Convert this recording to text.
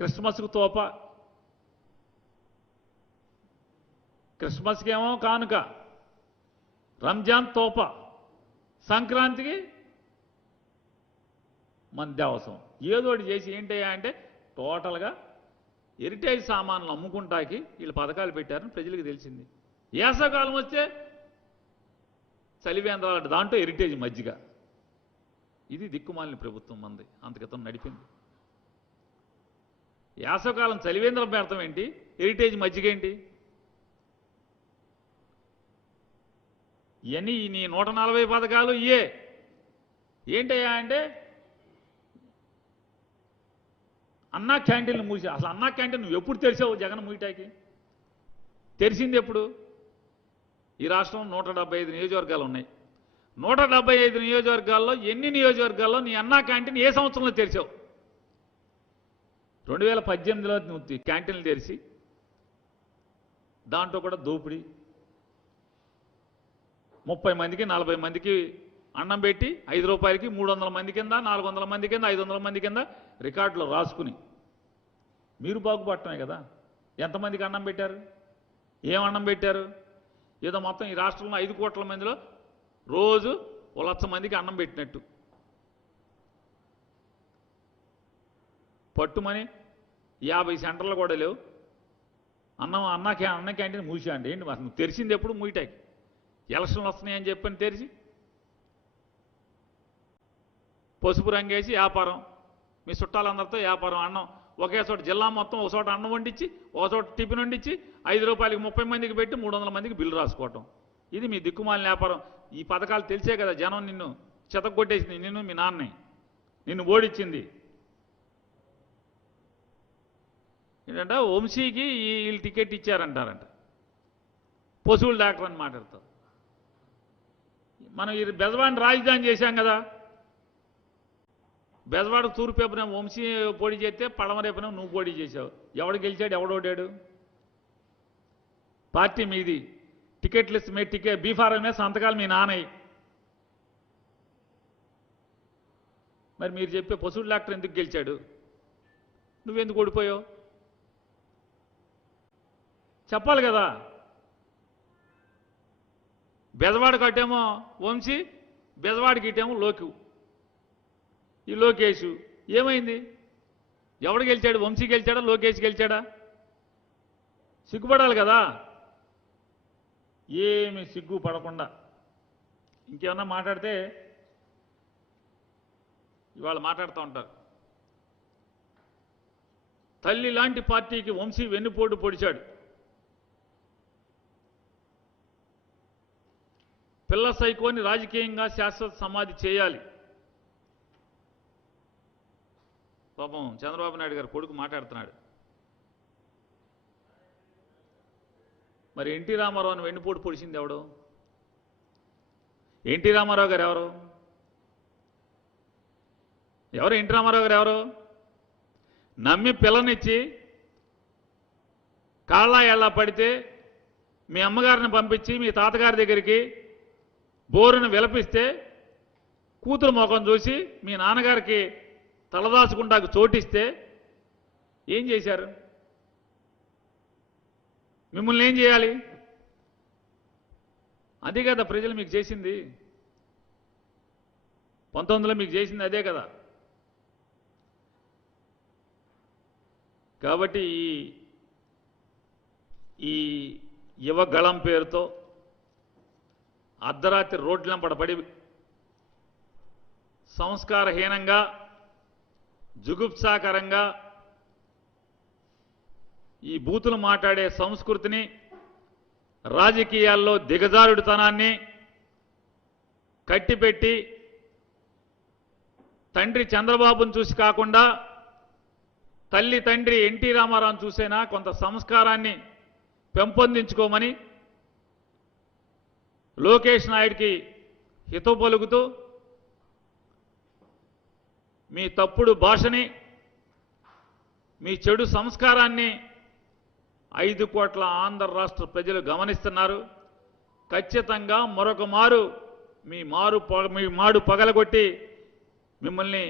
క్రిస్మస్కు తోప. క్రిస్మస్కి ఏమో కానుక. రంజాన్ తోప. సంక్రాంతికి మన దేవసం ఏదోటి చేసి ఏంటయ్యా అంటే టోటల్గా హెరిటేజ్ సామాన్లు అమ్ముకుంటాకి వీళ్ళు పథకాలు పెట్టారని ప్రజలకు తెలిసింది. వేసవకాలం వస్తే చలివేంద్రాలంటే దాంట్లో హెరిటేజ్ మజ్జిగ. ఇది దిక్కుమాలిన ప్రభుత్వం మంది. అంతకితం నడిపింది. యాసవకాలం చలివేంద్ర పెడతాం ఏంటి? హెరిటేజ్ మజ్జిగ ఏంటి? ఇవన్నీ నీ నూట నలభై పథకాలు ఇయే. ఏంటయ్యా అంటే అన్నా క్యాంటీన్లు మూసి అసలు అన్నా క్యాంటీన్ నువ్వు ఎప్పుడు తెరిచావు జగన్ మూయటాకి తెరిచింది ఎప్పుడు? ఈ రాష్ట్రం నూట డెబ్బై ఐదు నియోజకవర్గాలు ఉన్నాయి. నూట డెబ్బై ఐదు నియోజకవర్గాల్లో ఎన్ని నియోజకవర్గాల్లో నీ అన్నా క్యాంటీన్ ఏ సంవత్సరంలో తెరిచావు? రెండు వేల పద్దెనిమిదిలో క్యాంటీన్లు తెరిచి దాంట్లో కూడా దోపిడీ. ముప్పై మందికి నలభై మందికి అన్నం పెట్టి ఐదు రూపాయలకి మూడు వందల మంది కింద నాలుగు వందల మంది కింద ఐదు వందల మంది కింద రికార్డులు రాసుకుని. మీరు బాగుపడటమే కదా. ఎంతమందికి అన్నం పెట్టారు? ఏం అన్నం పెట్టారు? ఏదో మొత్తం ఈ రాష్ట్రంలో ఐదు కోట్ల మందిలో రోజు ఓ లక్ష మందికి అన్నం పెట్టినట్టు. పట్టుమని యాభై సెంటర్లు కూడా లేవు. అన్నం అన్న క్యా అన్న క్యాంటీన్ మూసా అండి ఏంటి అసలు తెరిచింది ఎప్పుడు మూయటాకి ఎలక్షన్లు వస్తున్నాయని చెప్పని తెరిచి. పసుపు రంగేసి వ్యాపారం. మీ చుట్టాలందరితో వ్యాపారం అన్నం. ఒకే చోట జిల్లా మొత్తం ఒక చోట అన్నం వండించి ఒక చోట టిఫిన్ వండించి ఐదు రూపాయలకి ముప్పై మందికి పెట్టి మూడు వందల మందికి బిల్లు రాసుకోవటం. ఇది మీ దిక్కుమాలిన వ్యాపారం. ఈ పథకాలు తెలిసే కదా జనం నిన్ను చెతగొట్టేసింది నిన్ను మీ నాన్నని. నిన్ను ఓడించింది ఏంటంటే వంశీకి వీళ్ళు టికెట్ ఇచ్చారంటారంట. పశువుల డాక్టర్ అని మాట్లాడతారు మనం ఈ బెజవాడిని రాజధాని చేశాం కదా. బెజవాడ తూర్పు వంశీ పోటీ చేస్తే పడమరేపున నువ్వు పోటీ చేశావు. ఎవడు గెలిచాడు ఎవడోడాడు పార్టీ మీది. టికెట్లు లిస్ట్ మీ టికెట్ బీఫారం మీద సంతకాలు మీ నాన్నయ్య మరి మీరు చెప్పే పశువుల డాక్టర్ ఎందుకు గెలిచాడు? నువ్వెందుకు ఓడిపోయావు? చెప్పాలి కదా. బెదవాడికి కట్టేమో వంశీ బెదవాడికి ఇటేమో లోకు. ఈ లోకేష్ ఏమైంది? ఎవడు గెలిచాడు? వంశీ గెలిచాడా? లోకేష్ గెలిచాడా? సిగ్గుపడాలి కదా. ఏమి సిగ్గు పడకుండా. ఇంకేమన్నా మాట్లాడితే ఇవాళ మాట్లాడుతూ ఉంటారు. తల్లి లాంటి పార్టీకి వంశీ వెన్నుపోటు పొడిచాడు. పిల్ల సైకోని రాజకీయంగా శాశ్వత సమాధి చేయాలి. పాపం చంద్రబాబు నాయుడు గారు కొడుకు మాట్లాడుతున్నాడు. మరి ఎన్టీ రామారావుని వెన్నుపోటు పొడిచింది ఎవడు? ఎన్టీ రామారావు గారు ఎవరు? ఎవరు ఎన్టీ రామారావు గారు ఎవరు? నమ్మి పిల్లనిచ్చి కాళ్ళ ఎలా పడితే మీ అమ్మగారిని పంపించి మీ తాతగారి దగ్గరికి బోరును విలపిస్తే కూతురు ముఖం చూసి మీ నాన్నగారికి తలదాచుకుంటాకు చోటిస్తే ఏం చేశారు? మిమ్మల్ని ఏం చేయాలి? అదే కదా ప్రజలు మీకు చేసింది. పంతొమ్మిదిలో మీకు చేసింది అదే కదా. కాబట్టి ఈ ఈ యువగళం పేరుతో అర్ధరాత్రి రోడ్లంపడ పడి సంస్కారహీనంగా జుగుప్సాకరంగా ఈ బూతులు మాట్లాడే సంస్కృతిని రాజకీయాల్లో దిగజారుడుతనాన్ని కట్టిపెట్టి తండ్రి చంద్రబాబును చూసి కాకుండా తల్లి తండ్రి ఎన్టీ రామారావును చూసేనా కొంత సంస్కారాన్ని పెంపొందించుకోమని లోకేష్ నాయుడికి హితం పలుకుతూ మీ తప్పుడు భాషని మీ చెడు సంస్కారాన్ని ఐదు కోట్ల ఆంధ్ర రాష్ట్ర ప్రజలు గమనిస్తున్నారు. ఖచ్చితంగా మరొక మారు మీ మారు మీ మాడు పగలగొట్టి మిమ్మల్ని